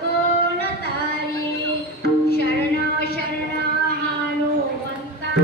कोण तारी शरण शरण हनुमंता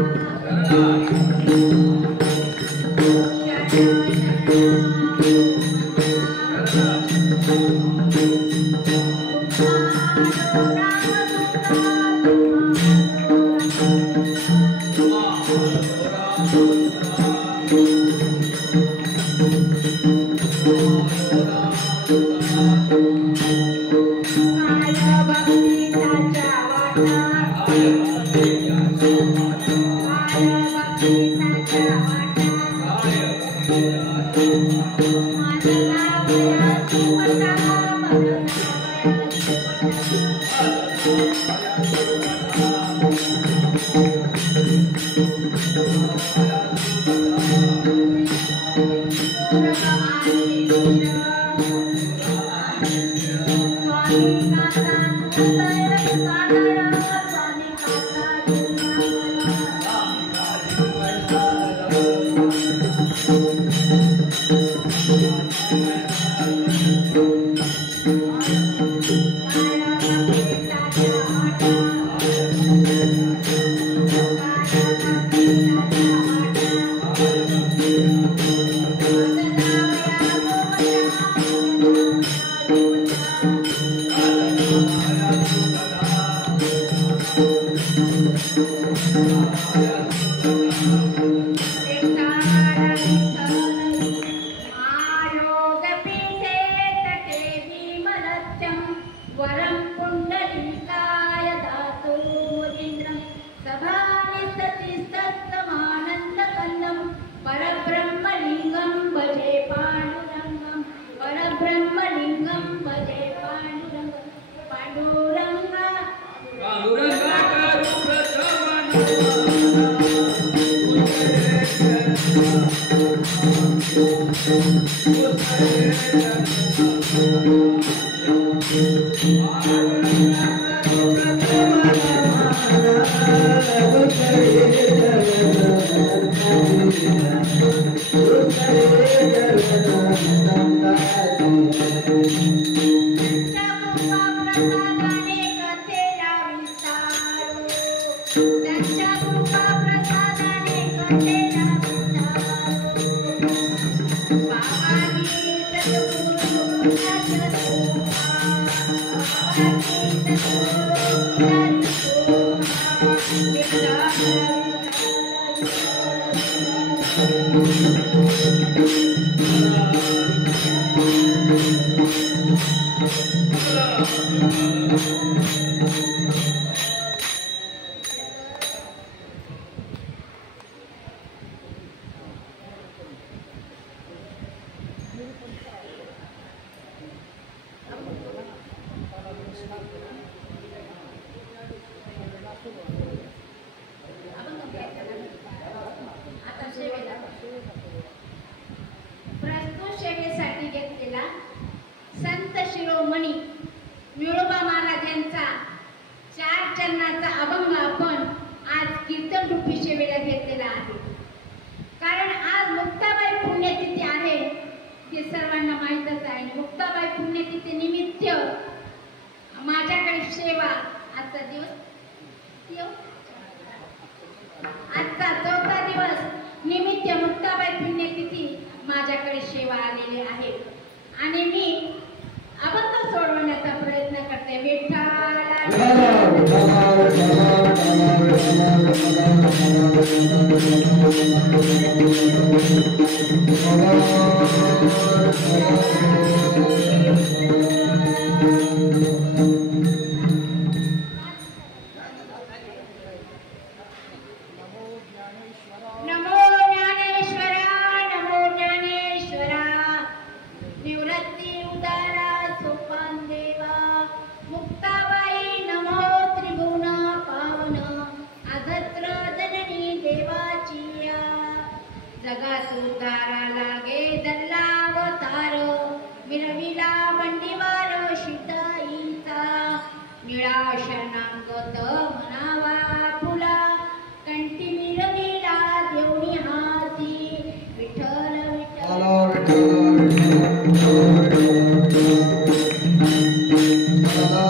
Thank you.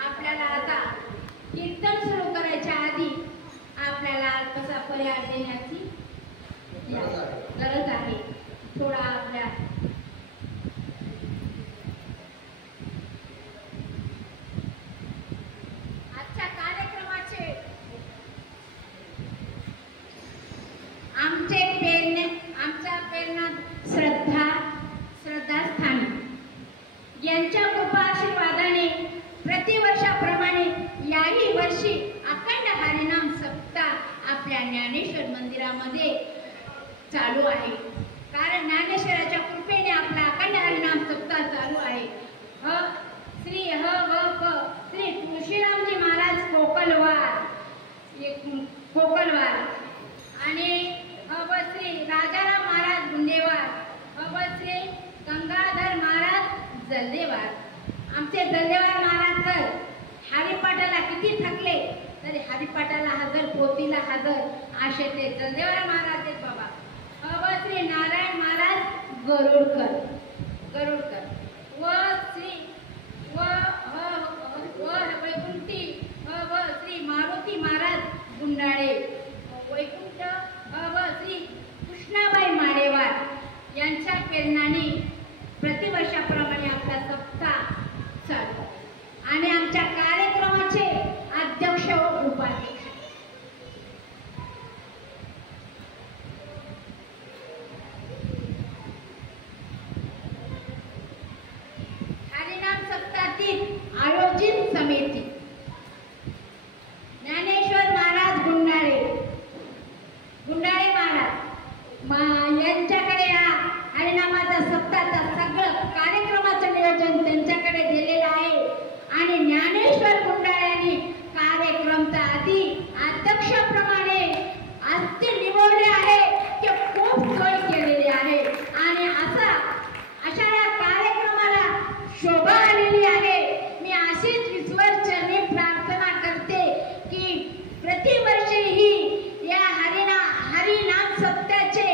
आपल्याला आता कीर्तन सुरू करायच्या आधी आपल्याला कसा पर्याय देण्याची गरज आहे. थोडा आपल्या आजच्या कार्यक्रमाचे आमच्या प्रेरणा श्रद्धास्थानी यांच्या कृपा आशीर्वादाने प्रतिवर्षाप्रमाणे याही वर्षी अखंड हरिनाम सप्ताह आपल्या ज्ञानेश्वर मंदिरामध्ये चालू आहे. कारण ज्ञानेश्वराच्या कृपेने आपला अखंड हरिनाम सप्ताह चालू आहे. श्री तुळशीरामजी महाराज कोकलवार आणि श्री राजाराम महाराज गुंडेवार, श्री गंगाधर महाराज जल्देवार. आमचे जल्देवार महाराज तर हरिपाठाला किती थकले तरी हरिपाठाला हजर, पोथीला हजर असे ते जल्देवार महाराज आहेत बाबा. श्री नारायण महाराज गरुडकर व श्री वैकुंठी श्री मारुती महाराज गुंडाळे वैकुंठ श्री कृष्णाबाई माडेवार यांच्या प्रेरणाने प्रतिवर्षाप्रमाणे आपला सप्ताह चालू आणि आमच्या कार्यक्रमाचे अध्यक्ष व उपाध्यक्ष हरिनाम सप्ताहातील आयोजित समिती ज्ञानेश्वर महाराज गुंडाळे महाराज यांच्याकडे हा हरिनामाचा सप्ताहाचा सगळं कार्यक्रमाचं नियोजन त्यांच्याकडे दिलेलं आहे. आणि ज्ञानेश्वर गुंडाळ्यांनी कार्यक्रमचा आधी अध्यक्षाप्रमाणे आज निवडले आहे ते खूप सोय केलेली आहे. आणि अशा या कार्यक्रमाला शोभा आलेली आहे. मी अशीच ईश्वर चरणी प्रार्थना करते की प्रतिवर्षी ही या हरिनाम सप्ताहाचे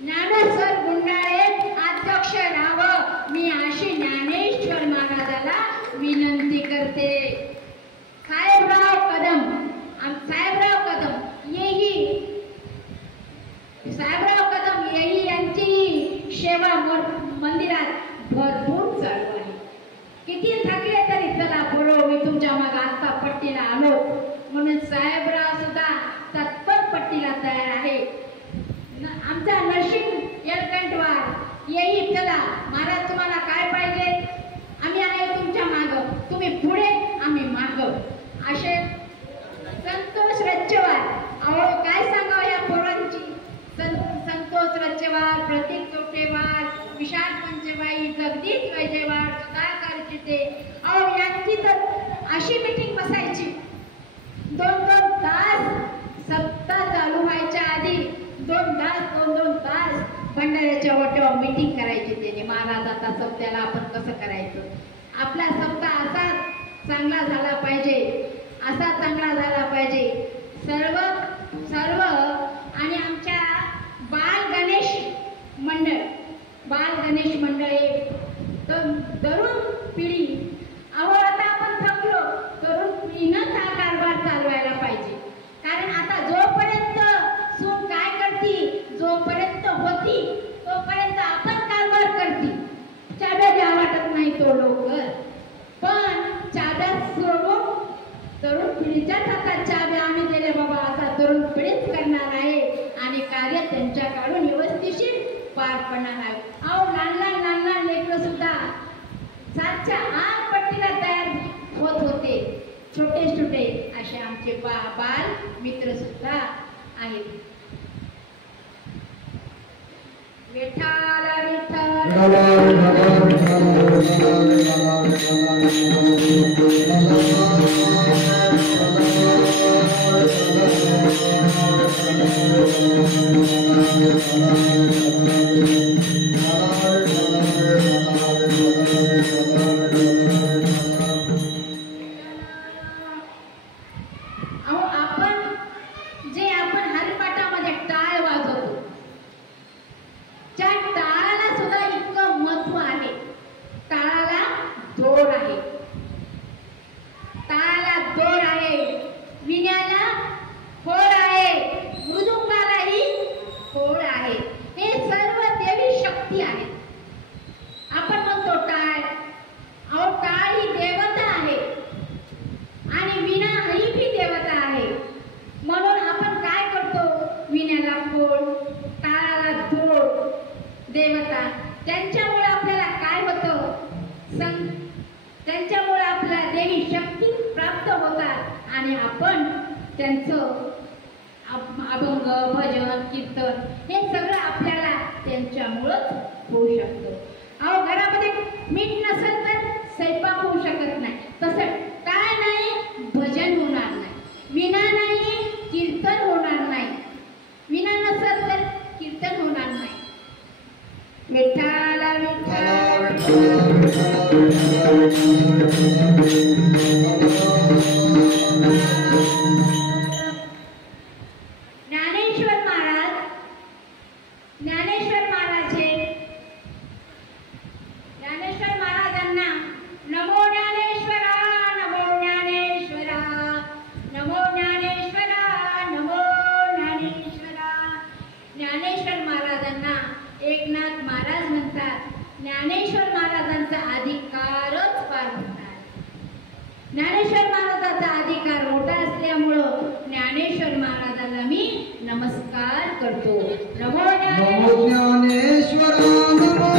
ज्ञानेश्वर गुंडाळे अध्यक्ष राहावं, मी अशी ज्ञानेश्वर महाराजाला विनंती करते. साहेबराव कदम येही यांची सेवा मंदिरात भरपूर चालू आहे. किती थकले तरी चला बोलो, मी तुमच्या मागे आता पट्टीला आलो म्हणून साहेबराव सुद्धा तत्पर पट्टीला तयार आहे. आमचा नरसिंग येलकंठवार येई चला महाराज तुम्हाला काय पाहिजे, आम्ही आहे तुमच्या मागं, तुम्ही पुढे आम्ही मागं. असे संतोष रच्चेवार, अहो काय सांगावं या पोरांची. संतोष रच्चेवार, प्रतीक तोटेवार, विशाल पंचबाई, जगदीश वैजेवार, सुधाकर चिते, अहो यांची तर अशी मीटिंग बसायची 2-2 तास सप्ताह चालू व्हायच्या आधी 2 तास भंडाऱ्याच्या वाटेवर मीटिंग करायची. त्याने महाराज आता सप्त्याला आपण कसं करायचं, आपला सप्ताह असा चांगला झाला पाहिजे. सर्व आणि आमच्या बाल गणेश मंडळ तरुण पिढी, अहो आता आपण थकलो, तरुण पिढीनंच हा कारभार चालवायला पाहिजे. कारण आता जोपर्यंत सून काय करती, जोपर्यंत होती तोपर्यंत आपण कारभार करती. चाब्या द्या वाटत नाही तो लवकर, पण चाब्या सोडून तरुण पिढीच्या हातात चाब्या आम्ही दिले बाबा. आता तरुण पिढीच करणार आहे आणि कार्य त्यांच्याकडून व्यवस्थिशीर पार पडणार आहे. अहो लहान लेकरं सुद्धा 7च्या आत पट्टीला तयार होत होते. छोटे असे आमचे बाल मित्र सुद्धा आहेत. विठ्ठल आपण हरिपाठामध्ये टाळ वाजवतो, देवता, त्यांच्यामुळे आपल्याला काय होतं, त्यांच्यामुळे आपल्याला देवी शक्ती प्राप्त होतात आणि आपण त्यांचं अभंग, भजन, कीर्तन हे सगळं आपल्याला त्यांच्यामुळंच होऊ शकतं. अहो, घरामध्ये मीठ नसेल तर स्वयंपाक होऊ शकत नाही. तसं काय नाही, भजन होणार नाही, विना नाही कीर्तन होणार नाही, विना नसेल तर कीर्तन होणार नाही. विठ्ठल ज्ञानेश्वर महाराजांना नमो ज्ञानेश्वरा, नमो ज्ञानेश्वरा, नमो ज्ञानेश्वरा, नमो ज्ञानेश्वरा. ज्ञानेश्वर महाराजांना एकनाथ महाराज म्हणतात. ज्ञानेश्वर महाराजांचा अधिकारच फार मोठा आहे. ज्ञानेश्वर महाराजांचा अधिकार मोठा असल्यामुळं ज्ञानेश्वर महाराजांना मी नमस्कार करतो. नमो ज्ञानेश्वरा, नमो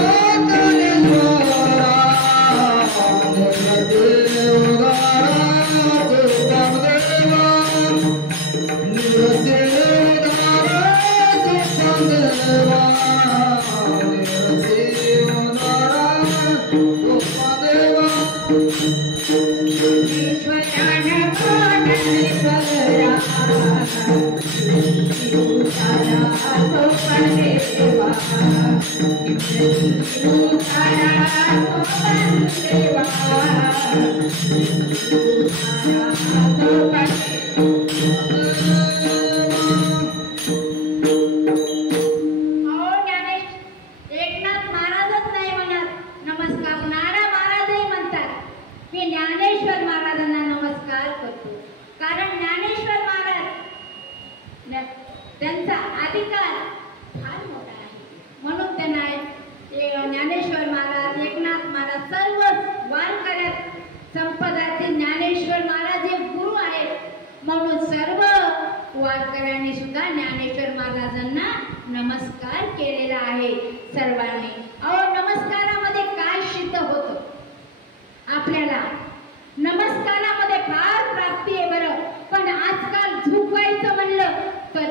एकनाथ महाराजच नाही म्हणत नमस्कार, नारा महाराजही म्हणतात की ज्ञानेश्वर महाराजांना नमस्कार करतो. कारण ज्ञानेश्वर महाराज त्यांचा अधिकार फार मोठा आहे. म्हणून त्यांना ज्ञानेश्वर महाराज, एकनाथ महाराज सर्व वारकऱ्यात संपदाचे ज्ञानेश्वर महाराज हे गुरु आहेत. म्हणून सर्व वारकऱ्यांनी सुद्धा ज्ञानेश्वर महाराजांना नमस्कार केलेला आहे सर्वांनी. अहो, नमस्कारामध्ये काय सिद्ध होतं आपल्याला? नमस्कारामध्ये फार प्राप्ती आहे बरं, पण आजकाल झुकवायचं म्हणलं तर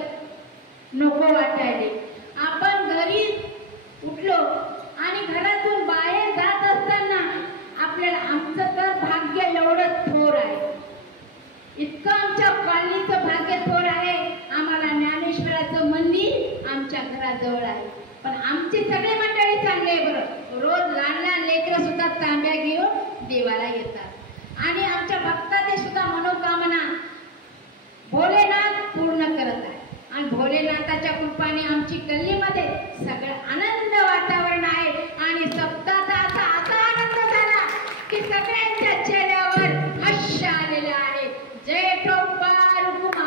नको वाटायले. आपण घरी उठलो आणि घरातून बाहेर जात असताना आपल्याला आमचं तर भाग्य एवढं थोर आहे, इतकं आमच्या कॉलनीचं भाग्य थोर आहे. आम्हाला ज्ञानेश्वराचं मंदिर आमच्या घराजवळ आहे. पण आमची सगळे मंडळी चांगले आहे बरं. रोज लहान लहान लेकरं सुद्धा तांब्या घेऊन देवाला येतात आणि आमच्या भक्ताचे सुद्धा मनोकामना भोलेनाथ पूर्ण करत आहे. आणि भोलेनाथाच्या कृपाने आमची गल्लीमध्ये सगळं आनंद वातावरण आहे. आणि सप्ताहाचा असा आनंद झाला की सगळ्यांच्या चेहऱ्यावर हर्ष आलेला आहे. जय टोपा रुक्मा.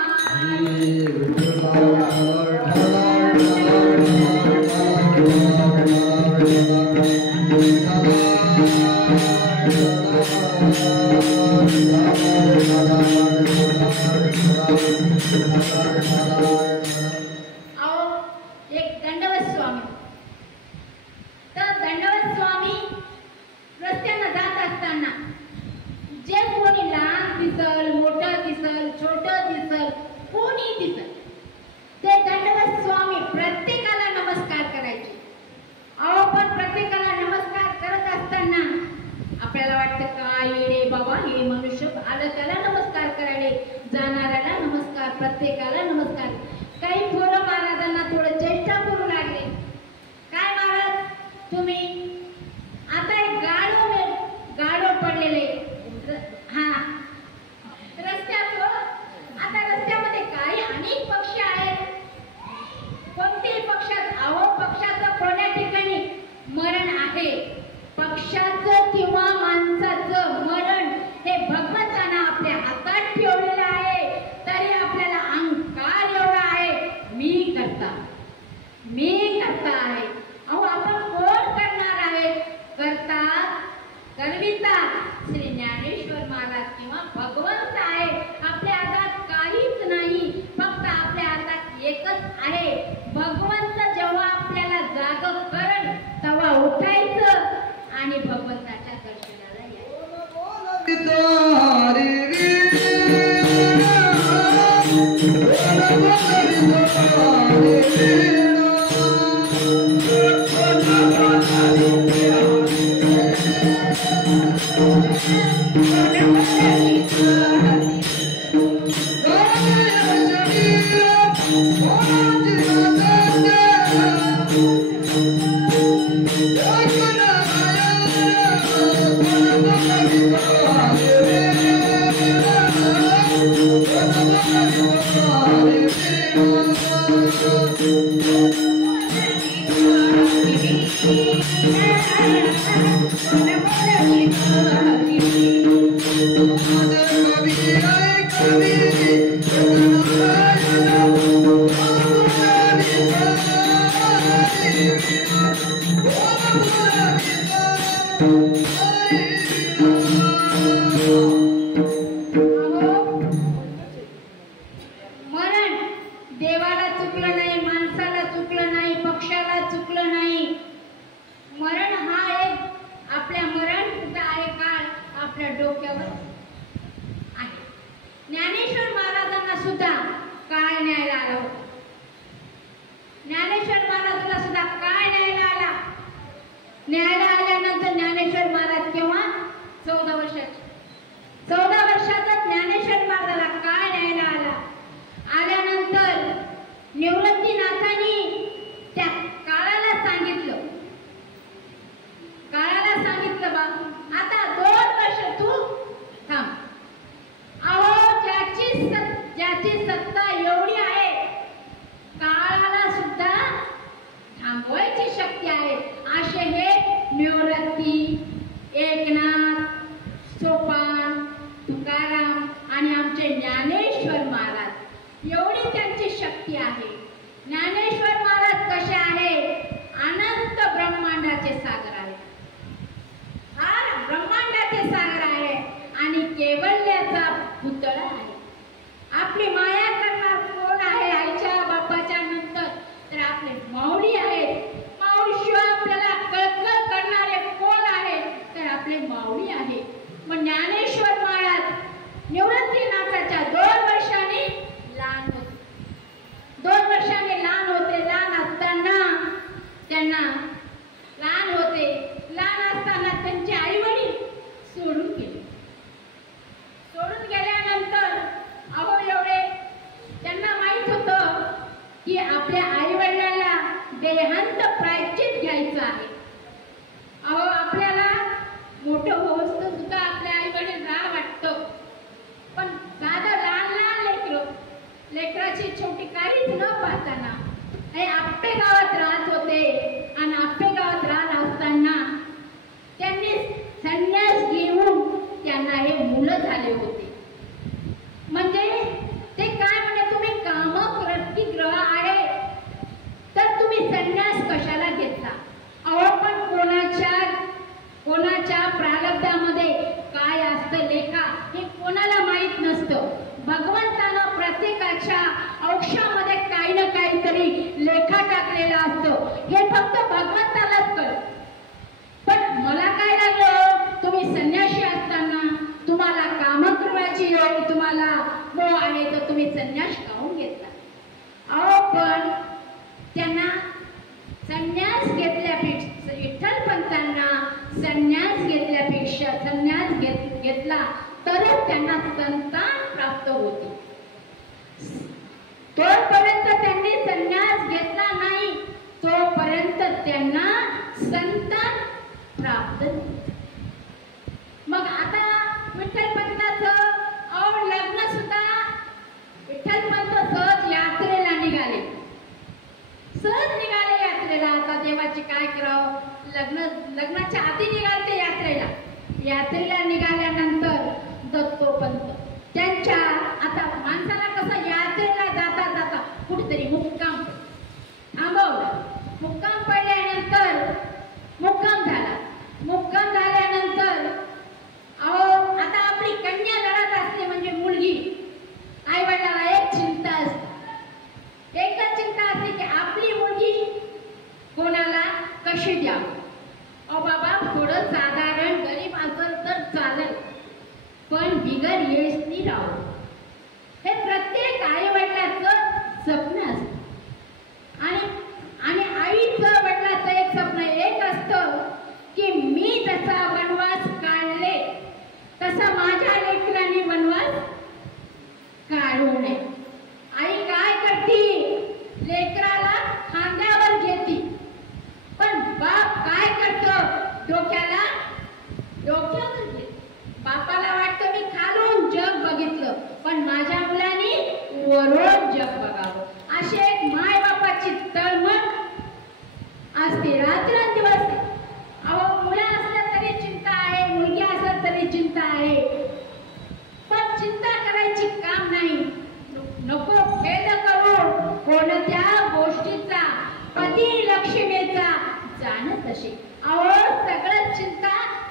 एक दंडवत स्वामी, तर दंडवत स्वामी रस्त्यानं जात असताना जे कोणी लहान दिसल, मोठं दिसल, छोटं दिसल, कोणी दिसल, ते दंडवत स्वामी प्रत्येकाला नमस्कार करायचे. अहो, पण प्रत्येकाला नमस्कार करत असताना आपल्याला वाटतं काय येडे बाबा, हे मनुष्य आलं त्याला नमस्कार करायले, जाणाऱ्याला नमस्कार, प्रत्येकाला नमस्कार. काही थोडं महाराजांना थोडं चेष्टा करू लागले. काय महाराज, तुम्ही आता एक गाडो पडलेले हा रस्त्यात, आता रस्त्यामध्ये काही अनेक पक्षी आहेत. कोणत्याही पक्षात, अहो, पक्षाचं कोण्या ठिकाणी मरण आहे, पक्षाचं किंवा माणसाचं मरण हे भगवंतानं आपल्या हातात ठेवलेलं आहे. तरी आपल्याला अहंकार एवढा आहे, मी करता आहे. अहो, आपण कोण करणार आहे? उठायचं आणि भगवंताच्या दर्शनाला मरण देवाला चुकलं नाही, माणसाला चुकलं नाही, पक्षाला चुकलं नाही. मरण हा एक आपल्या मरण सुद्धा आहे काळ आपल्या डोक्यावर आहे. ज्ञानेश्वर महाराजांना सुद्धा काळ न्यायला आला होता. ज्ञानेश्वर महाराजांना सुद्धा काळ न्यायला आला. न्यायला आल्यानंतर ज्ञानेश्वर महाराज केव्हा 14 वर्षाचे 14 वर्षाचा ज्ञानेश्वर महाराजाला काळ न्यायला आला. आल्यानंतर निवृत्तीनाथांनी त्या काळाला सांगितलं बा आता 2 वर्ष तू थांब. अहो ज्याची सत्ता एवढी आहे काळाला सुद्धा थांबवायची शक्ती आहे. असे हे निवृत्ती, एकनाथ, सोपान, तुकाराम आणि आमचे ज्ञानेश्वर महाराज एवढी त्यांची शक्ती आहे. ज्ञानेश्वर महाराज कसे आहे? अनंत ब्रह्मांडाचे सागर आहे. हा ब्रह्मांडाचे सागर आहे आणि केवल्याचा पुतळा आहे. आपली माया करणार कोण आहे? आईच्या बापाच्या नंतर तर आपले माऊली आहेत. माऊलीशिवाय आपल्याला कळकळ करणारे कोण आहे? तर आपले माऊली आहे. मग ज्ञानेश्वर महाराज निवृत्तीनाथाच्या 2 वर्षांनी लहान होते. 2 वर्षांनी लहान होते. लहान असताना त्यांना त्यांचे आई वडील सोडून गेले. सोडून गेल्यानंतर अहो एवढे त्यांना माहित होतं की आपल्या आई वडिलांना देहांत प्रायश्चित घ्यायचं आहे. अहो आपल्याला मोठं होऊस सुद्धा आपल्या आई वडील राह वाटतं, पण साधं लहान लेकराची छोटी काहीच न पाहताना हे आप्पे गावात राहत होते. आणि आप्पे गावात राहत असताना त्यांनी संन्यास घेऊन त्यांना हे मुलं झाले होते. म्हणजे ते काय म्हणे, तुम्ही कामप्रवृत्ती ग्रह आहे तर तुम्ही संन्यास कशाला घेतला? अहो पण कोणाच्या प्रारब्धामध्ये काय असतं लेखा हे कोणाला माहित नसतं. भगवंतानं प्रत्येकाच्या अंशामध्ये काही ना काहीतरी लेखा टाकलेला असतो. हे फक्त भगवंतालाच कळतं. पण मला काय लागलं, तुम्ही संन्यासी असताना तुम्हाला कामक्रोधाची तुम्हाला मोह आहे तर तुम्ही संन्यास काढून घेतला. अहो पण त्यांना संन्यास घेतल्यापेक्षा विठ्ठलपंतांना संन्यास घेतला तरच त्यांना संतान प्राप्त होते. तोपर्यंत त्यांनी संन्यास घेतला नाही तोपर्यंत त्यांना संतान प्राप्त नाही. मग आता विठ्ठलपंताचं लग्न सुद्धा विठ्ठलपंत सहज यात्रेला निघाले. यात्रेला. आता देवाचे काय करावं, लग्नाच्या आधी निघाले यात्रेला निघाल्यानंतर दत्तोपंत त्यांच्या आता माणसाला कसं यात्रेला जाता कुठेतरी मुक्काम थांबवला. मुक्काम पडल्यानंतर मुक्काम झाल्यानंतर अहो आता आपली कन्या लढत असते म्हणजे मुलगी आई वडिलांना एक चिंता असते. एकच चिंता असते की आपली मुलगी कोणाला कशी द्यावी. अहो बाबा, थोडं साधारण गरीब असेल तर चालेल, पण बिगर यशनी राहू हे प्रत्येक आई वडिलाचं स्वप्न असतं. आणि आईचं वडिलाचं एक स्वप्न एक असतं की मी जसा वनवास काढले तसा माझ्या लेकरांनी वनवास काढू नये. आई काय करते? लेकराला खांद्यावर घेते, पण बाप काय करतो? डोक्यावर घेते. बापाला वाटतं मी खालून जग बघितलं, पण माझ्या मुलांनी वरून जग बघावं. अशी एक माय बापाची तळमळ असते रात्रंदिवस. अहो, मुलं असलं तरी चिंता आहे, मुलगी असलं तरी चिंता आहे, पण चिंता करायची काम नाही. नको भेद करू कोणत्या गोष्टीचा, पती लक्ष्मीचा जाणत असे. अहो, सगळं चिंता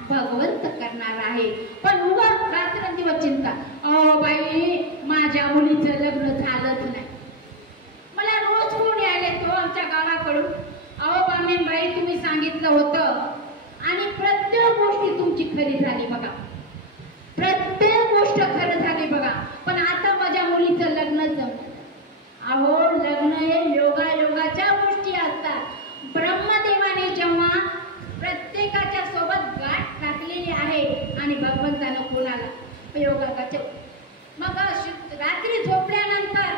भगवंत करणार आहे, पण उगा रात्रंदिवस चिंता. अहो बाई, माझ्या मुलीचं लग्न झालंच नाही. मला रोज फोन यायले तो आमच्या गावाकडून. अहो बाई, तुम्ही सांगितलं होतं आणि प्रत्येक गोष्टी तुमची खरी झाली बघा, प्रत्येक गोष्ट खरं झाली बघा, पण आता माझ्या मुलीचं लग्न जमलं. अहो, लग्न हे योगायोगाच्या गोष्टी असतात. ब्रह्मदेवाने जेव्हा प्रत्येकाच्या सोबत गाठ टाकलेली आहे आणि भगवंतानं कोणाला योगाच्या, मग रात्री झोपल्यानंतर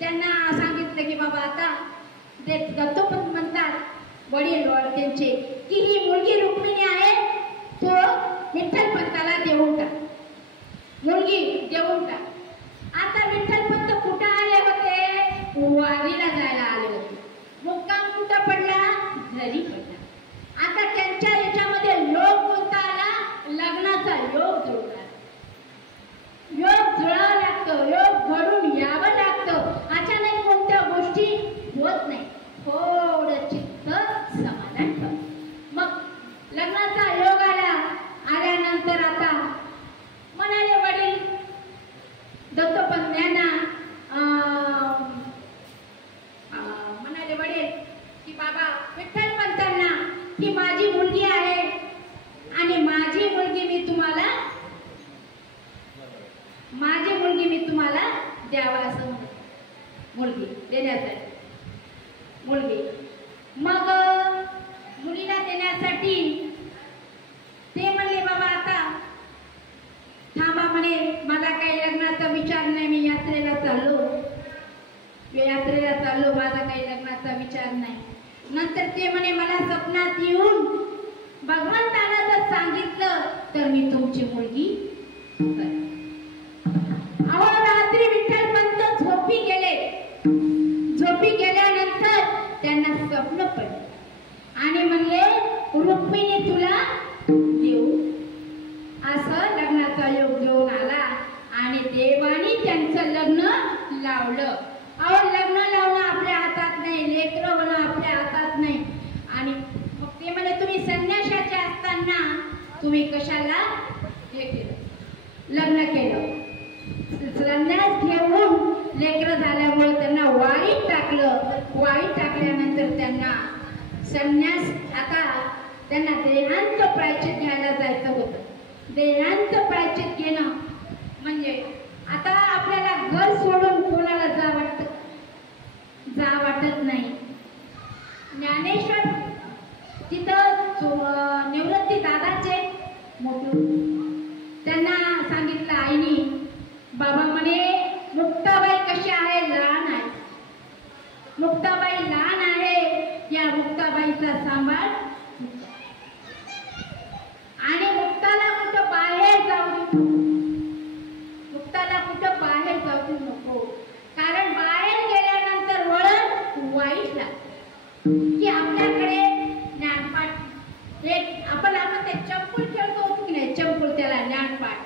त्यांना सांगितलं की बाबा आता दत्तोपंत म्हणतात वडील त्यांचे की ही मुलगी रुक्मिणी आहे, तो विठ्ठल पंताला देऊन टाक, मुलगी देऊन टाक. आता विठ्ठल पंत कुठं आले होते? वारीला जायला आले होते. मुक्काम कुठं पडला? घरी पडला. आता त्यांच्या याच्यामध्ये योग कोणता आला? लग्नाचा योग जुळला. योग जुळावं लागतं, योग घडून यावं लागतं. अचानक कोणत्या गोष्टी होत नाही, थोडं चित्त समाधान ठेव. मग लग्नाचा योग आल्यानंतर आता म्हणाले वडील दत्तोपंत यांना, म्हणाले वडील की बाबा विठ्ठल पंतांना की माझी मुलगी आहे आणि माझी मुलगी मी तुम्हाला द्यावा असं म्हणत, मुलगी देण्यासाठी मुलगी. मग मुलीला देण्यासाठी ते म्हणले बाबा आता थांबा, म्हणे मला काही लग्नाचा विचार नाही, मी यात्रेला चाललो, माझा काही लग्नाचा विचार नाही. नंतर ते म्हणे मला स्वप्नात येऊन भगवंतानं जर सांगितलं तर मी तुमची मुलगी करेन. अहो, रात्री विठ्ठल पंत झोपी गेल्यानंतर त्यांना स्वप्न पडले आणि म्हणले रुक्मिणी तुला देऊ. असं लग्नाचा योग घेऊन आला आणि देवानी त्यांचं लग्न लावलं. अहो, लग्न लावणं आपल्या हातात नाही, लेकरं होणं आपल्या हातात नाही. आणि मग ते म्हणे तुम्ही संन्याशाचे असताना तुम्ही कशाला हे केलं? लग्न केलं. संन्यास घेऊन लेकरं झाल्यामुळे त्यांना वाईट टाकल्यानंतर त्यांना संन्यास, आता त्यांना देहांत प्रायश्चित घ्यायला जायचं होतं. देहांत प्रायश्चित घेणं म्हणजे आता आपल्याला घर सोडून कोणाला जा वाटत नाही. ज्ञानेश्वर तिथं निवृत्ती दादाचे मोठे, त्यांना सांगितलं आईनी बाबा म्हणे मुक्ताबाई कशी आहे? लहान आहे. मुक्ताबाई लहान आहे, या मुक्ताबाईचा सांभाळ आणि मुक्ताला कुठं बाहेर जाऊ देऊ नको, कारण बाहेर गेल्यानंतर वळण वाईट लागतं की आपल्याकडे ज्ञानपाठ एक आपण ते चंपूल खेळतो की नाही, चंपूल त्याला ज्ञानपाठ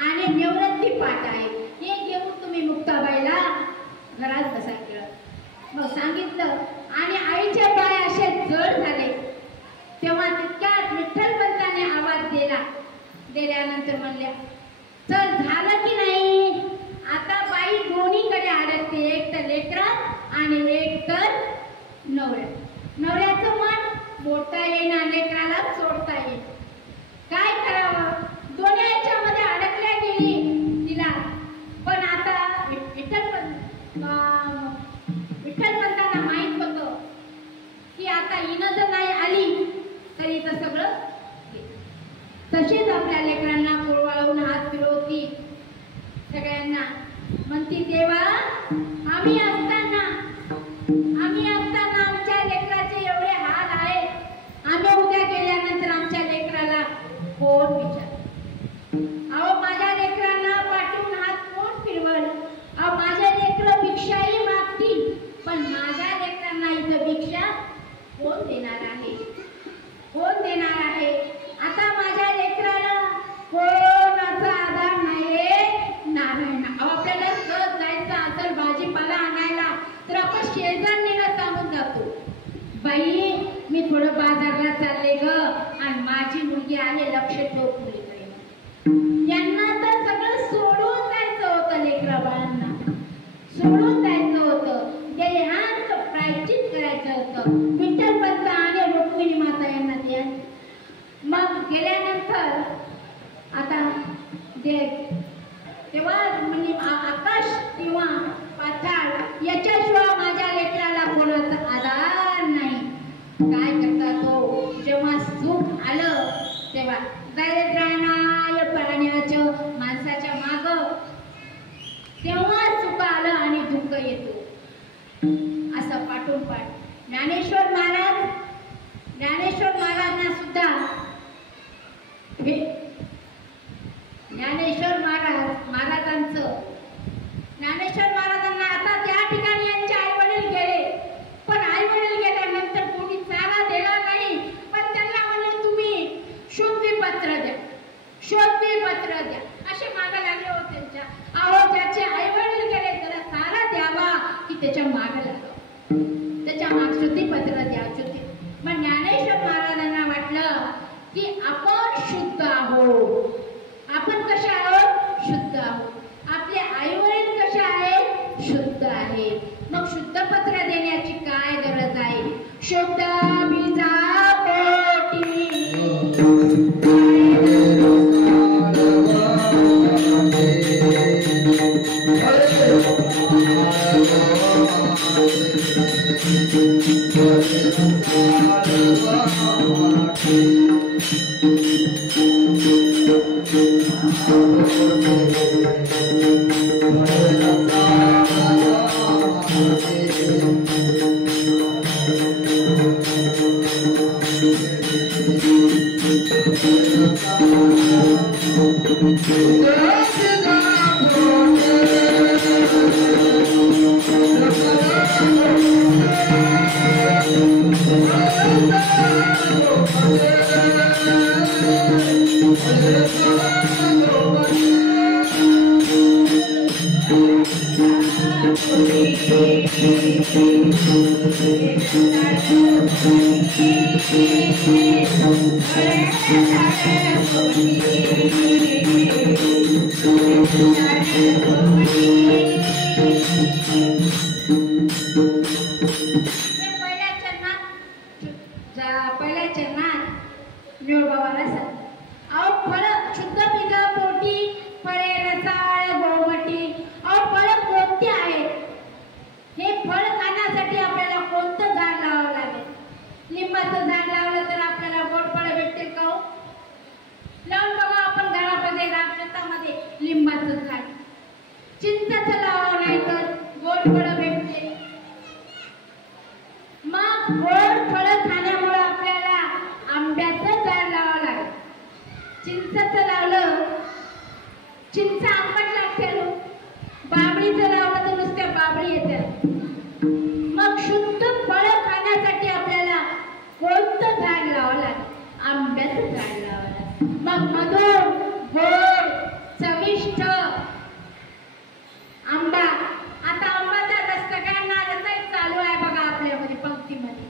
आणि निवृत्ती पाठ आहे, हे घेऊन तुम्ही मुक्ताबाईला घरात बसा खेळत. मग सांगितलं आणि आईचे पाय असे जड झाले. तेव्हा तितक्यात विठ्ठल पंताने आवाज दिल्यानंतर म्हणल्या चल झालं की नाही? आता बाई दोन्हीकडे अडकते, एक तर लेकरात आणि एक तर नवऱ्याचं मन बोलता येईना, लेकराला आहे? कोण देणार आहे? आता माझ्या लेकराला कोणाचा आधार नाही रे नारायण. आपल्याला सहज जायचं असेल भाजीपाला आणायला तर आपण शेजारणीला सांगून जातो, बाई मी थोडं बाजारला चालले ग आणि माझी मुलगी आहे, लक्ष ठेव मुलीकडे. यांना तर सगळं सोडून जायचं होतं, लेकरा बाळांना सोडून जायचं होतं, देहांत प्रायश्चित करायचं होतं. विठ्ठल पंत आणि रुक्मिणी माता यांना द्या. मग गेल्यानंतर आता तेव्हा म्हणजे आकाश किंवा पाताळ याच्याशिवाय माझ्या लेकराला कोणाचा आधार नाही. काय करता तो, जेव्हा सुख आलं तेव्हा दरिद्रानाय पाण्याचं माणसाच्या माग तेव्हा सुख आलं आणि दुःख येतो. असं पाठून पाठ ज्ञानेश्वर महाराजांना सुद्धा ज्ञानेश्वर महाराजांना आता त्या ठिकाणी यांचे आई वडील गेले, पण आई वडील गेल्यानंतर कोणी चारा देणार नाही. पण त्यांना म्हणले तुम्ही शोधपत्र द्या असे मागे लागले होते त्यांच्या. अहो ज्याचे आई वडील गेले त्याला चारा द्यावा की त्याच्या मागे लागावं, त्याच्या मागे शोधपत्र द्या. मग ज्ञानेश्वर महाराजांना वाटलं की आपण शुद्ध आहोत. आपण कसे आहोत? शुद्ध आहोत. आपले आई वडील कसे आहेत? शुद्ध आहे. मग शुद्ध पत्र देण्याची काय गरज आहे? शुद्ध बीजा पोटी पहिल्या चरणात निळबाबाला सांग. अहो फळ शुद्ध पिका पोटी फळे रसाळ गोमटी. अहो फळ कोणते आहेत? हे फळ खाण्यासाठी आपल्याला कोणतं झाड लावावं लागेल? लिंबाचं झाड लावलं तर आपल्याला गोड फळ भेटतील का? लावून बघा आपण घरामध्ये शेतामध्ये लिंबाचं झाड. चिंचाचं लावावं नाही तर गोड फळ भेटते. मग गोड फळ खाण्यामुळे आपल्याला आंब्याचं झाड लावावं लागेल. चिंचाचं लावलं चिंच आंबट लागते. बाबळीचं लावलं तर नुसत्या बाबळी येते. मग शुद्ध फळ खाण्यासाठी आपल्याला कोणतं झाड लावावं लागेल? आंब्याचं झाड लावावं लागेल. मग मधुर गोड चविष्ट आंबा. आता आंबाचा रस सगळ्यांना रसायच चालू आहे बघा आपल्यामध्ये पंक्तीमध्ये.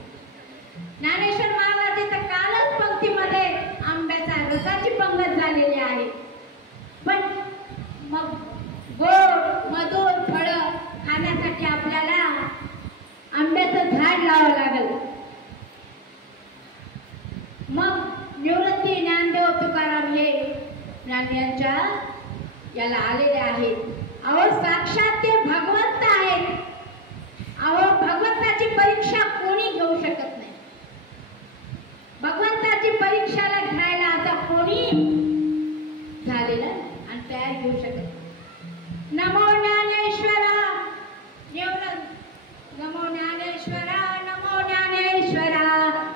ज्ञानेश्वर महाराज तर कालच पंक्तीमध्ये आंब्याचा रसाची पंगत झालेली आहे. पण मग गोड मधुर फळ खाण्यासाठी आपल्याला आंब्याचं झाड लावावं लागेल. मग निवृत्ती ज्ञानदेव तुकाराम हे ज्ञानियांच्या याला आलेले आहेत. अहो साक्षात ते भगवंत आहेत. अहो भगवंताची परीक्षा कोणी घेऊ शकत नाही. भगवंताची परीक्षाला घ्यायला आता कोणी झालेलं आणि तयार घेऊ शकत नाही. नमो ज्ञानेश्वरा नमो ज्ञानेश्वरा नमो ज्ञानेश्वरा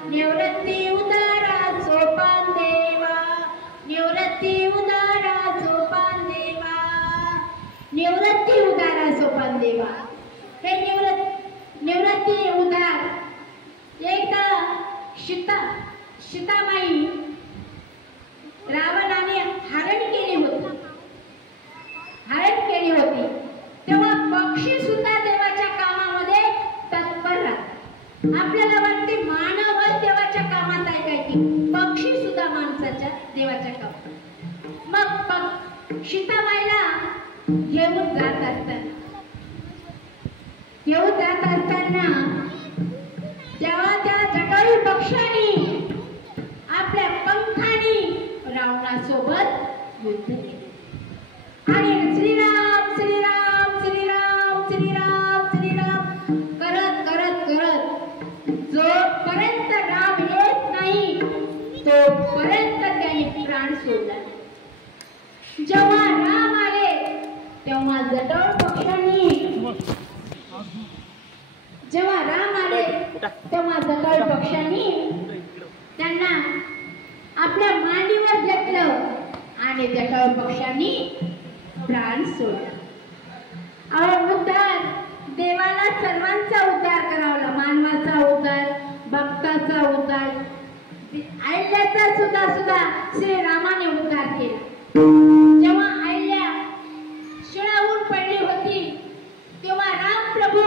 निवृत्ती उदारा सोपान देवा. निवृत्ती उदारा सोपान देवा. निवृत्ती उदारा सोपान देवा. हे निवृत्ती उदार एक सीतामाई रावणाने हरण केली होती तेव्हा पक्षी सुद्धा देवाच्या कामामध्ये तत्पर राहतात. आपल्याला वाटते मानवच देवाच्या कामात आहे काय की पक्षी सुद्धा माणसाच्या देवाच्या कामात. मग सीतामाईला घेऊन जात असताना जेव्हा त्या जटायू पक्षाने आपल्या पंखाने रावणासोबत युद्ध केले आणि श्रीराम श्रीराम श्रीराम श्रीराम श्रीराम करत करत करत जोपर्यंत राम येत नाही तोपर्यंत त्यांनी प्राण सोडला. जेव्हा राम आले तेव्हा जटायू पक्षांनी त्यांना आपल्या मांडीवर घेतलं आणि जटायू पक्षांनी प्राण सोडला. उद्धार देवाला सर्वांचा उद्धार करावा, मानवाचा उद्धार, भक्ताचा उद्धार, अहिल्याचा सुद्धा श्रीरामाने उद्धार केला. जेव्हा अहिल्या शिळावून पडली होती तेव्हा राम प्रभू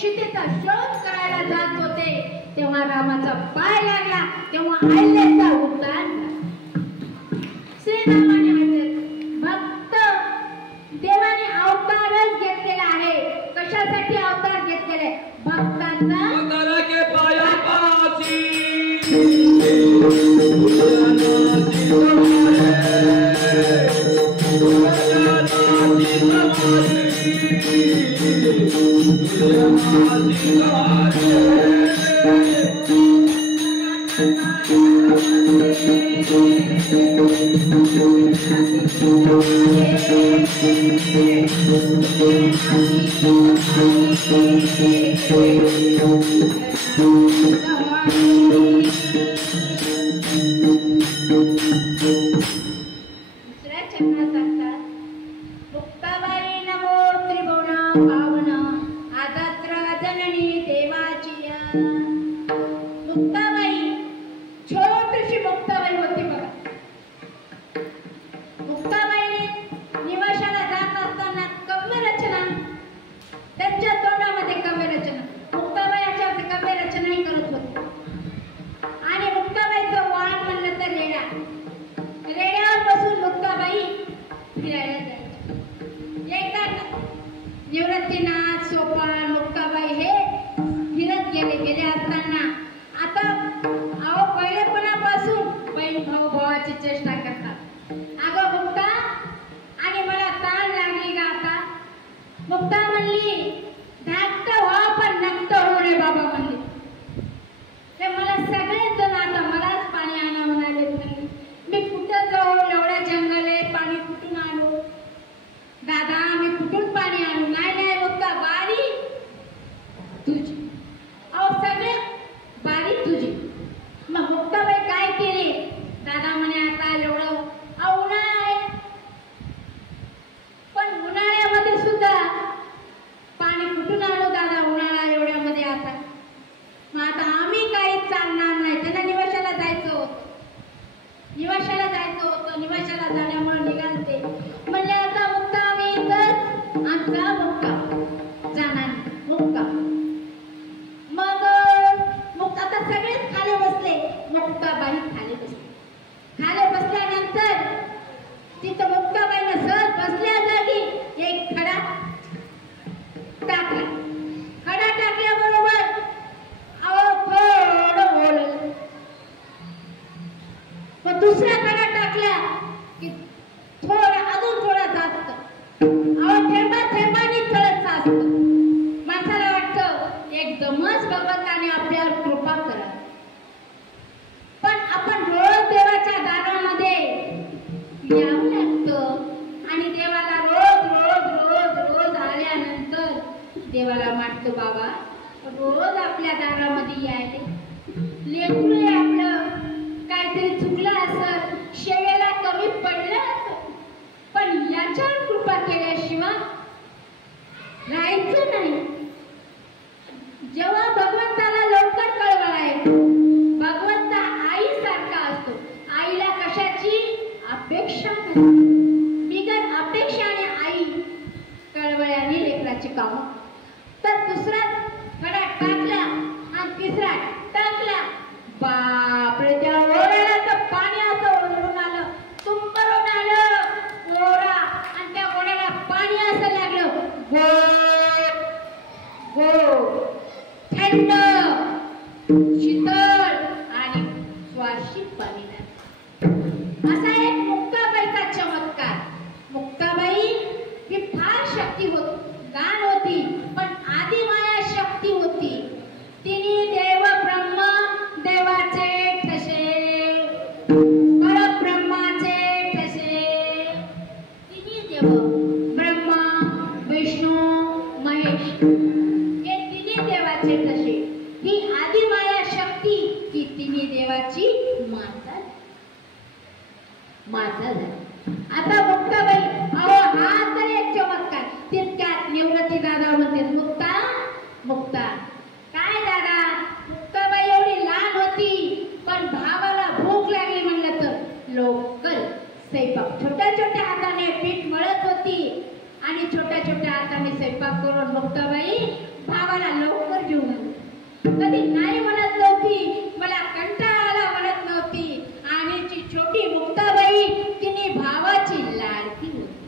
सीतेचा शोध करायला जात होते तेव्हा रामाचा पाय लागला तेव्हा अहिल्याचा उद्धार श्रीरामाने भक्त देवाने अवतारच घेतलेला आहे. कशासाठी अवतार घेतलेले? भक्तांचा देवाला मानतो बाबा रोज आपल्या दारामध्ये यायले लेकरूले आपलं काहीतरी चुकलं असं शेवेला कमी पडलं असं पण याच्यावर कृपा केल्याशिवाय राहायचं नाही. जेव्हा भगवंताला लवकर कळवळ आहे भगवंत बिगर अपेक्षाने आई कळवळ्याने लेकराची काम, तर दुसरा खडा टाकला आणि तिसरा टाकला. बापरे, त्या ओढ्याला तर पाणी असं ओढून आलं, तुंबरून आलं ओढा, आणि त्या ओढ्याला पाणी असं लागलं गोड गोड, थंड, शीतळ आणि स्वार्शिक पाणी. असा एक मुक्ताबाईचा चमत्कार. मुक्ताबाई ही फार शक्ती होती, लहान होती, पण आदिमाया शक्ती होती. तिने देव ब्रह्म देवाचे ठसे, परब्रह्माचे ठसे. तिने देव ब्रह्मा विष्णू महेश हे तिने देवाचे ठसे. ही आदिमाया शक्ती की तिने देवाची माता झाली. आता मुक्ताबाई, अहो हा तर एक चमत्कार. तितक्यात निवृत्ती दादा म्हणते, मुक्ता मुक्ता काय दादा? मुक्ताबाई एवढी लहान होती, पण भावाला भूक लागली म्हणलं तर लवकर स्वयंपाक, छोट्या छोट्या हाताने पीठ मळत होती आणि छोट्या छोट्या हाताने स्वयंपाक करून मुक्ताबाई भावाला लवकर घेऊन आली. कधी नाही म्हणत नव्हती, मला कंटाळा आला म्हणत नव्हती. आणि ती छोटी मुक्ताबाई तिने भावाची लाडकी होती,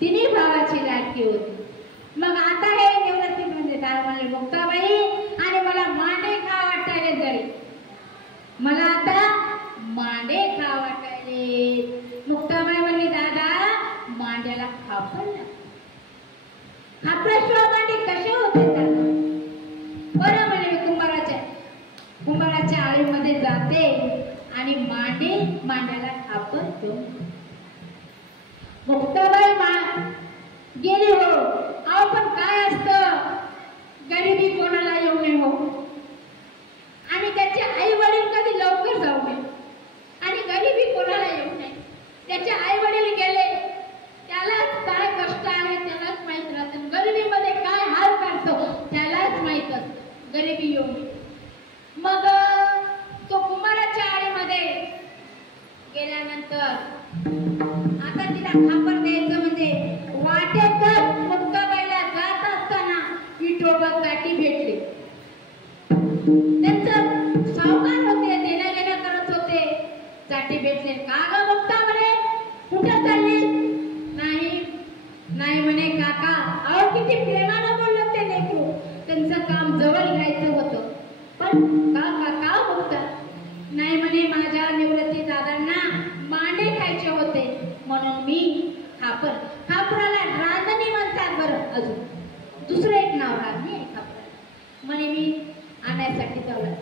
तिने भावाची लाडकी होती. मग आता हे निवृत्ती म्हणजे दादा म्हणले, मुक्ताबाई आणि मला मांडे खा वाटायले, जरी मला आता मांडे खा वाटायले. मुक्ताबाई म्हणली, दादा मांड्याला खापर लागतं, खापराशिवाय मांडे कसे होते दादा? बरं म्हणे, मी कुंभाराच्या आळीमध्ये जाते आणि मांड्याला खापर घेऊन. मुक्ताबाई गेली हो. अहो पण काय असतं, गरिबी कोणाला येऊ नये हो, आणि त्याचे आई वडील कधी लवकर जाऊ नये, आणि गरिबी कोणाला येऊ नये. त्याचे आई वडील गेले, त्यालाच काय कष्ट आहे त्यालाच माहित राहतं. गरिबीमध्ये काय हाल काढतो त्यालाच माहित असतं, गरिबी येऊ नये. मग तो कुंभाराच्या आळीमध्ये गेल्यानंतर आता तिला खापर द्यायचं म्हणजे वाटेतच मुक्ताबाईला जात असताना विठोबा काठी भेटले. त्यांचं सावकार होते, देण्या घेण्या करत होते. चाटी भेटले. का ग मुक्ता म्हणे, कुठं चालली? नाही म्हणे काका. अहो किती प्रेमानं बोललं ते लेकरू, त्यांचं काम जवळ घ्यायचं होतं. पण का मुक्ता? नाही म्हणे, माझ्या निवृत्ती दादांना मांडे खायचे होते म्हणून मी खापराला रांजणी म्हणतात. बरं, अजून दुसरं एक नाव रांजणी आहे खापराला. म्हणे मी आणायसाठी चालला.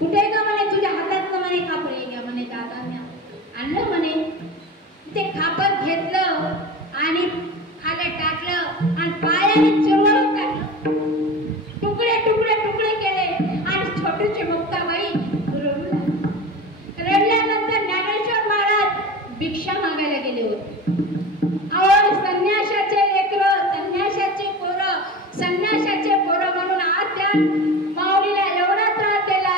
कुठे का म्हणे, तुझ्या हातात म्हणे खापर आहे का म्हणे. दादाने आणलं म्हणे. ते खापर घेतलं आणि खाली टाकलं आणि पायाने चुरवून टाकलं. तुकडे तुकडे तुकडे केले आणि छोटीशी मुक्ताबाई रडल्यानंतर ज्ञानेश्वर महाराज भिक्षा मागायला गेले होते. अहो संन्याशाचे लेकरं, संन्याशाचे पोरं म्हणून आज त्या माऊलीला एवढा त्रास दिला,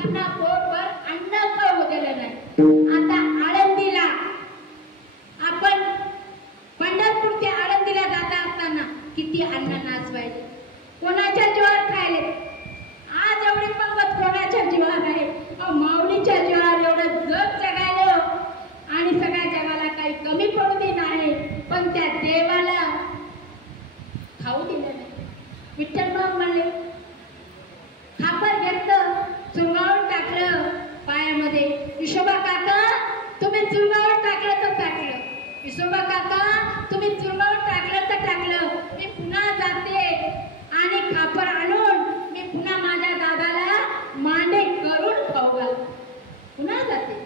त्यांना पोटभर अन्न खाऊ दिलं नाही. आता आळंदीला आपण पंढरपूरच्या आळंदीला जाता असताना किती अन्न नाचवायचे, कोणाच्या जीवावर खायले. आज एवढी पंगत कोणाच्या जीवावर आहे? माऊलीच्या जीवावर एवढं जग जगायला आणि सगळ्या जगाला काही कमी पडू दे नाही, पण त्या देवाला खाऊ दिलं नाही. विठ्ठल बाबा म्हणले, खापर घेतलं, चुरगाळून टाकलं पायामध्ये. विशोबा काका तुम्ही चुरगाळून टाकलं तर टाकलं, विशोबा काका तुम्ही चुरगाळून टाकलं तर टाकलं. मी पुन्हा जाते आणि खापर आणून मी पुन्हा माझ्या दादाला मांडे करून खाऊ घाल. पुन्हा जाते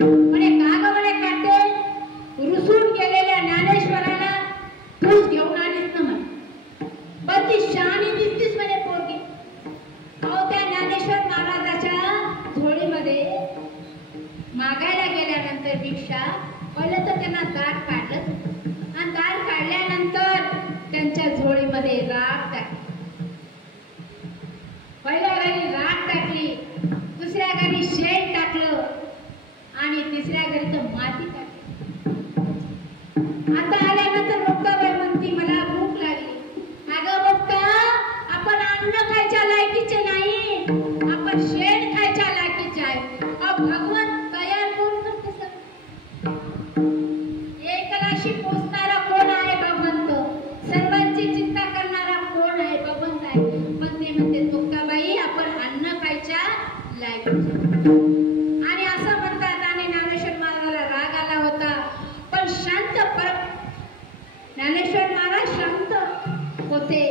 म्हणे. का ग म्हणे काटे, रुसून गेलेल्या ज्ञानेश्वराला तूच घेऊन आलीस ना म्हणे. पण ती शहाणी दिसतीस म्हणे पोरगी. अहो त्या ज्ञानेश्वर महाराजाच्या झोळीमध्ये मागायला गेल्यानंतर भिक्षा, पहिलं तर त्यांना दात काढलं आणि दात काढल्यानंतर त्यांच्या झोळीमध्ये राख टाकली. पहिल्या घरी राख टाकली, दुसऱ्या घरी शेण टाकलं आणि तिसऱ्या घरी तर माती टाकली. आता आल्यानंतर मुक्ताबाई म्हणती मला भूक लागली. अगं मुक्ता, आपण अन्न खायच्या लायकीचे नाही, आपण शेण खायच्या लायकीचे आहे. भगवान तयार करून कसं एकलाशी पोचणारा कोण आहे? भगवंत. सर्वांची चिंता करणारा कोण आहे? भगवंत आहे. पण ते म्हणते मुक्ताबाई आपण अन्न खायच्या लायकीचे. आणि असं म्हणतात. आणि ज्ञानेश्वर महाराजाला राग आला होता, पण शांत ज्ञानेश्वर महाराज शांत होते.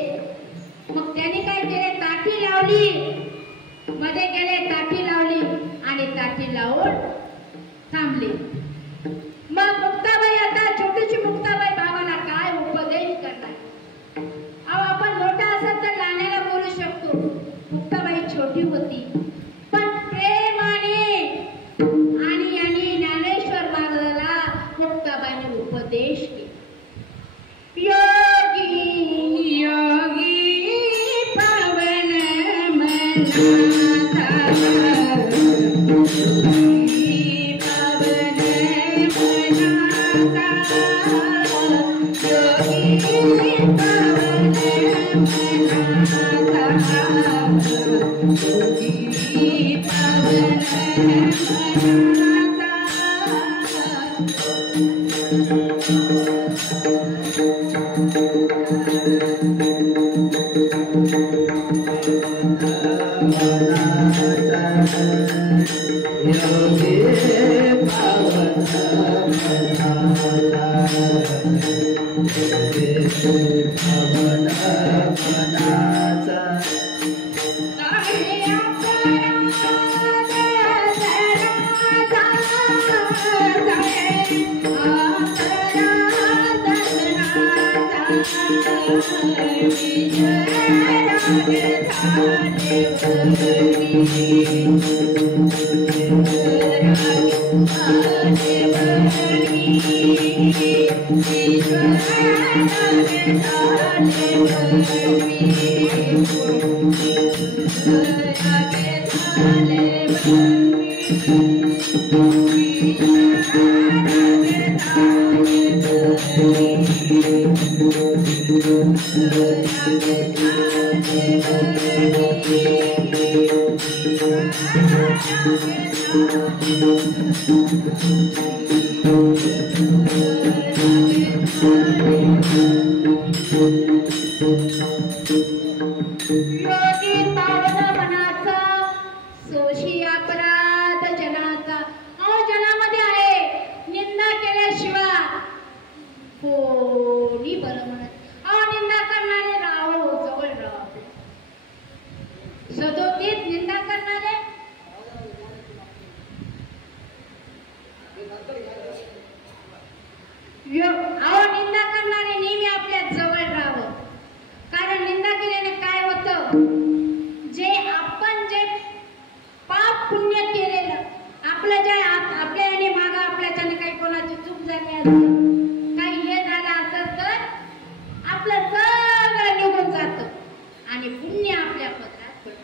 मग त्यांनी काय केले? ताठी लावली, मध्ये गेले, ताठी लावली आणि ताठी लावून थांबले. मग मुक्ताबाई, आता छोटीशी मुक्ताबाई भावाला काय उपदेश करणार? अहो आपण मोठा असेल तर लहानाला बोलू शकतो. मुक्ताबाई छोटी होती, पण प्रेमाने आणि ज्ञानेश्वर महाराजाला मुक्ताबाईने उपदेश केला. योगी योगी पावन मनाचा, योगी पावन मनाचा, योगी पावन मनाचा, योगी पावन योगी पावन मनाचा, सोशी अपराध जनाचा. अहो जनामध्ये आहे, निंदा केल्याशिवाय कोणी बरं म्हणत. अहो निंदा करणारे राहो जवळ राहो, सदोतीत निंदा करणारे अहो निंदा करणारे नेहमी आपल्या जवळ राहावं. कारण निंदा केल्याने काय होतं? जे पाप पुण्य केलेलं आपलं जे आपल्या याने मागा आपल्याच्याने काही कोणाची चूक झाली असेल, काही हे झालं असेल तर आपलं सगळं निघून जातं आणि पुण्य आपल्या पदरात पडतं.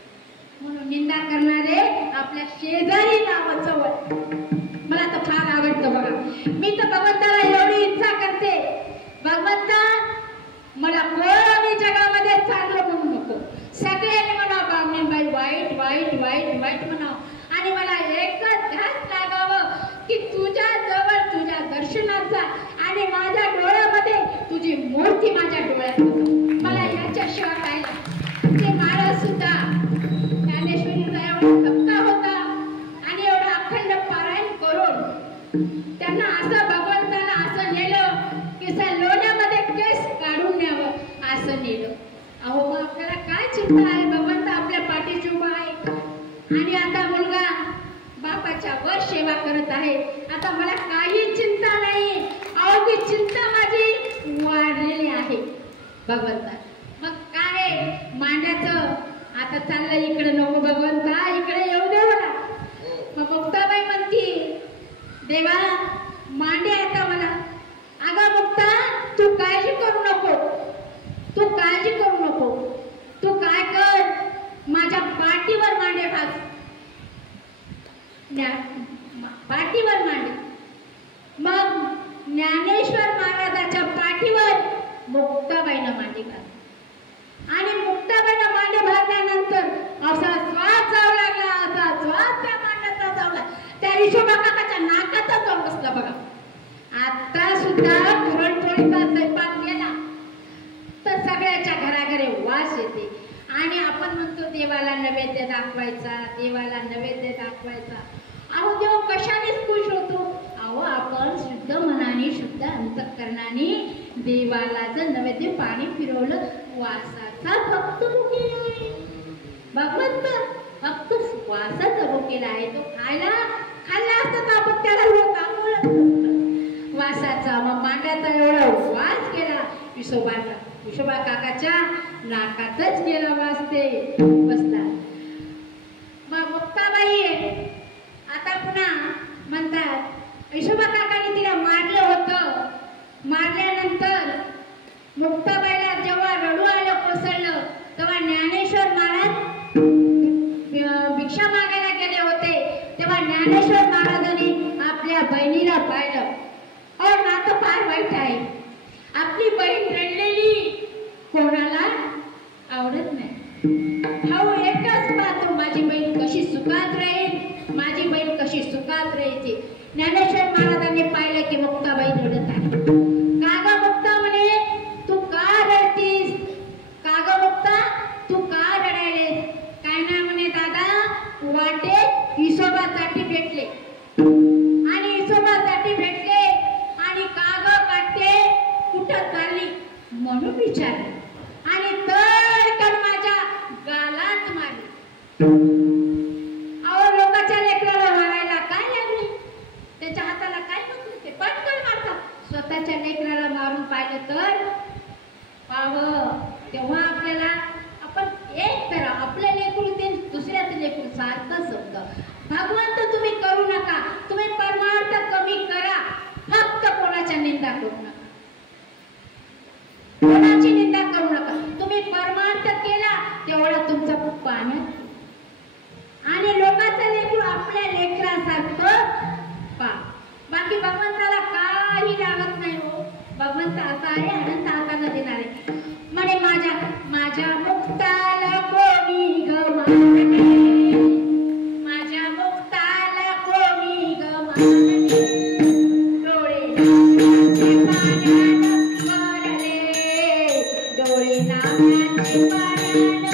म्हणून निंदा करणारे आपल्या शेजारी राहावं जवळ. मला तर फार आवडतं बघा. मी तर भगवंताला एवढी इच्छा करते, भगवंता मला कोणी जगामध्ये चांगलं म्हणू नको, सगळ्यांनी म्हणा बामणीबाई वाईट वाईट वाईट वाईट म्हणावं. आणि मला एकच ध्यास लागावं की तुझ्या जवळ तुझ्या दर्शनाचा आणि माझ्या डोळ्यामध्ये तुझी मूर्ती माझ्या डोळ्यात. मला याच्याशिवाय काय ते महाराज सुद्धा ज्ञानेश्वरीचा एवढा सप्ताह होता आणि एवढा अखंड पारायण करून त्यांना असं भगवंताला असं नेलं की लोण्यामध्ये केस काढून न्यावं असं नेलं. अहो मग आपल्याला काय चिंता आहे? भगवंत आपल्या पाठीशी उभा आहे. आणि आता मुलगा बापाच्या वर सेवा करत आहे. आता मला काही चिंता नाही. अहो ती चिंता माझी वाढलेली आहे भगवंता. मग काय मांड्याचं आता चाललंय इकडे नको भगवंता, इकडे येऊ दे मला. मग मुक्ताबाई म्हणती देवा मांडे आता मला. अगं मुक्ता तू काळजी करू नको, तू काळजी करू नको. तू काय कर, माझ्या पाठीवर मांडे घाल. पाठीवर मांडली. मग ज्ञानेश्वर महाराजाच्या पाठीवर मुक्ताबाईनं मांडी घातली आणि मुक्ताबाईनं मांडी घातल्यानंतर असा श्वास जाऊ लागला, असा श्वास त्या मांड्याचा जाऊ लागला, त्या विश्वबा काकाच्या नाकाचा जाऊन बसला बघा. आता सुद्धा पुरणपोळीचा स्वयंपाक केला तर सगळ्याच्या घराघरे वास येते आणि आपण म्हणतो देवाला नैवेद्य दाखवायचा, देवाला नैवेद्य दाखवायचा. अहो देव कशानेच खुश होतो? अहो आपण शुद्ध मनाने शुद्ध अंतःकरणाने देवाला जर नैवेद्य पाणी फिरवलं, वासाचा भक्त भुकेला आहे. भगवंत फक्त वासाचा भुकेला आहे. तो खाल्ला असता तर आपण त्याला वासाचा मग मांड्याचा एवढा वास केला. विशोबा काकाच्या नाकातच गेला वास ते बसला. मग मुक्ताबाई आता पुन्हा म्हणतात विशोबा काकाने तिला मारलं होतं. मारल्यानंतर मुक्ताबाईला जेव्हा रडू आलं, कोसळलं, तेव्हा ज्ञानेश्वर महाराज भिक्षा मागायला गेले होते. तेव्हा ज्ञानेश्वर महाराजांनी आपल्या बहिणीला पाहिलं. और नातं फार वाईट आहे. आपली बहीण रडलेली कोणाला आवडत नाही. भाऊ एकच पाहतो माझी बहीण कशी सुखात राहील, माझी बहीण कशी सुखात राहायची. ज्ञानेश्वर महाराजांनी पाहिलं की मुक्ताबाई रडत आहे. कागा मुक्ता म्हणे, तू का रडतीस? कागा मुक्ता तू का रडायलेस? काय ना म्हणे दादा, वाटे विसोबासाठी भेटले आणि विसोबासाठी भेटले आणि कागा काटे कुठं चालली म्हणून विचारले आणि तडकन माझ्या गालात मारली. अहो लोकांच्या लेकराला मारायला काय लागले? त्याच्या हाताला काय बसले? ते पटकन मारतात. स्वतःच्या लेकराला मारून पाहिलं तर पाहावं. तेव्हा आपल्याला आपण एक करा, आपल्या लेकरू ते दुसऱ्याचं लेकरू सारखं समजा. भगवंत तुम्ही करू नका, तुम्ही परमार्थ कमी करा, फक्त कोणाच्या निंदा करू नका, कोणाची निंदा करू नका. तुम्ही परमार्थ केला तेवढा तुमचा पाण्यात आणि लोकांचं लेकरू आपल्या लेकरासारखं पा. बाकी भगवंताला काही लागत नाही हो. भगवंत असा आहे, अनंत हाताला देणार आहे. म्हणे माझ्या मुक्ताला कोणी गमानले, माझ्या मुक्ताला कोणी गमानले, डोळे नाम्याचे पाण्यानं भरले, डोळे नाम्याचे पाण्यानं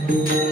Thank you.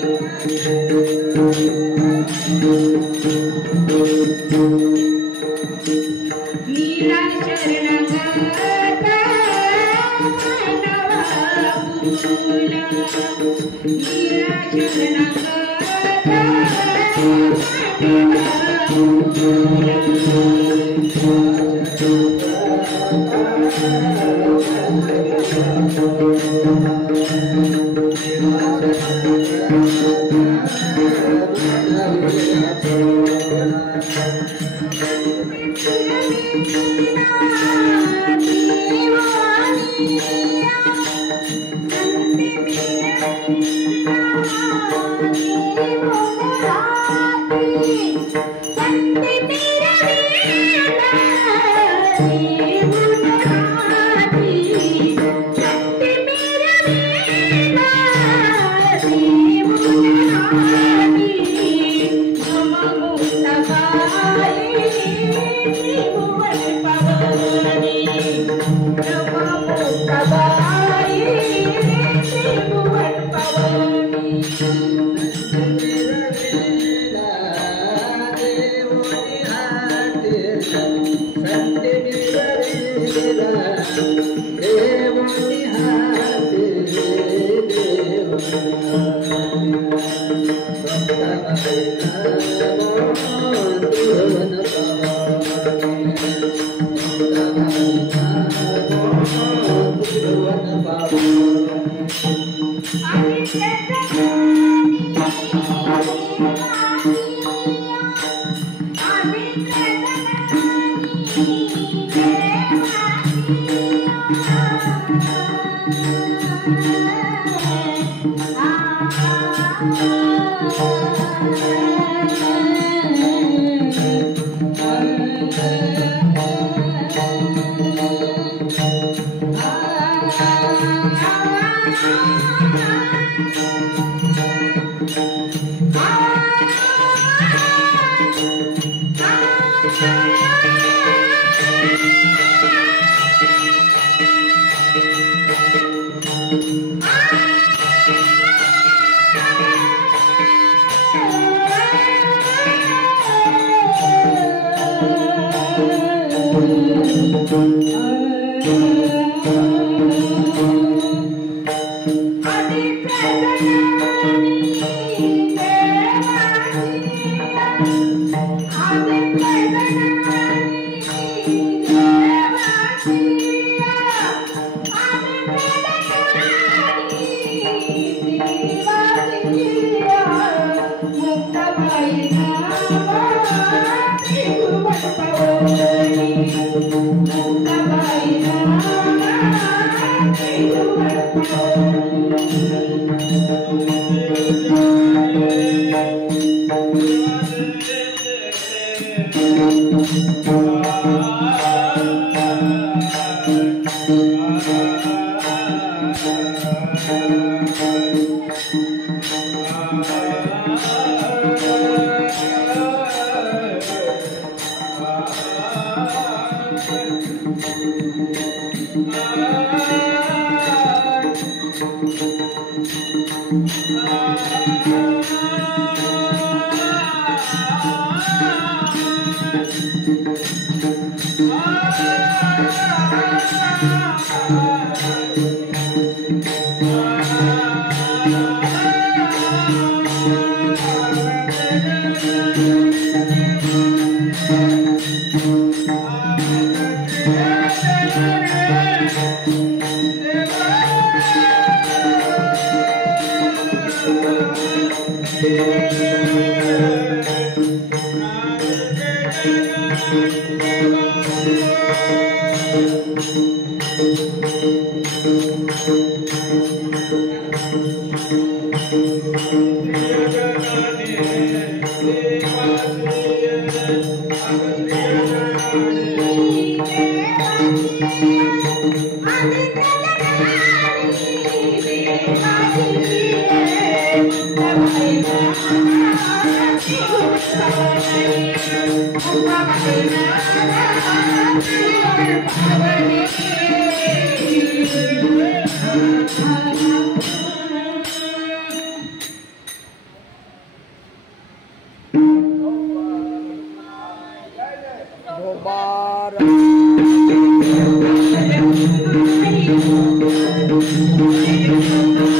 Thank you.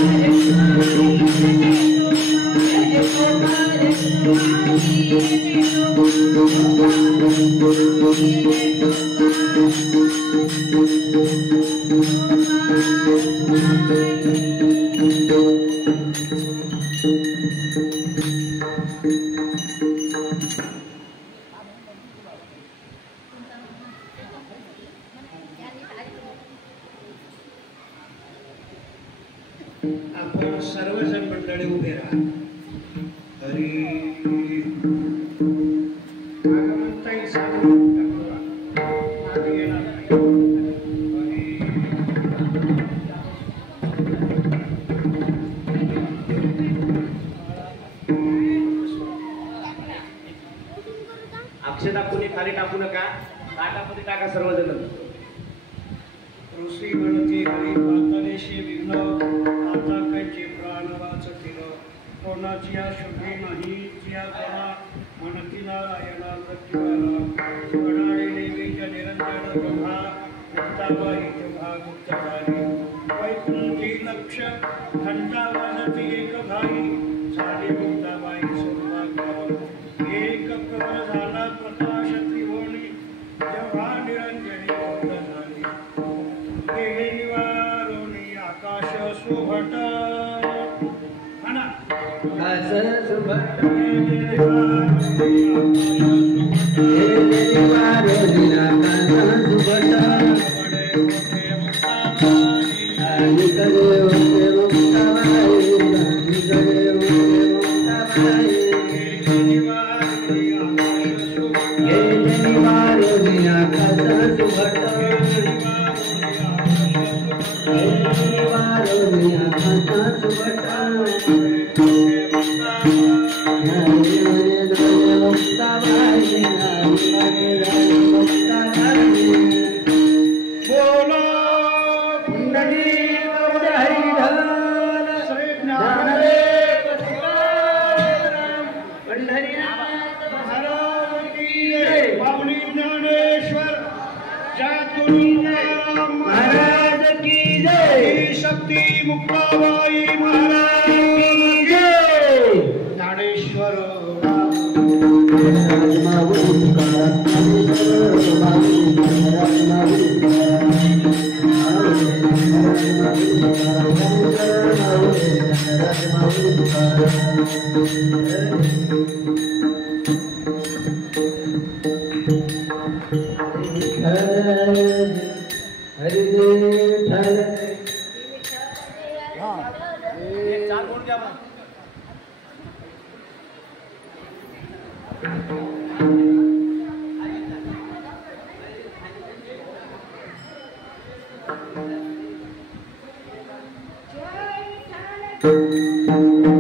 आपण सर्वजण मंडळी उभे राहा. हरी आगमनताई साधू मागे येणार नाही. अक्षता कोणी खाली टाकू नका, ताटामध्ये टाका सर्वजण. ऋषी म्हणती हरी पातालेशी विघ्न आता कैचे प्राण वाचतील. कोणाची शुभी नाही जिया करा म्हणती नारायणा मृत्यूला. गणाळे बीज निरंजन ब्रह्मा मुक्ताबाई तेव्हा गुप्तकारी. वैकुंठी लक्ष घंटा वाजती एक भाई झाली मुक्ताबाई सौभाग्य. एक प्रवर झाला प्रकाश त्रिभुवनी जेव्हा निरंजनी मुक्त झाली. हे निवारोनी आकाश सुभट म्हणा आकाश सुभट. जय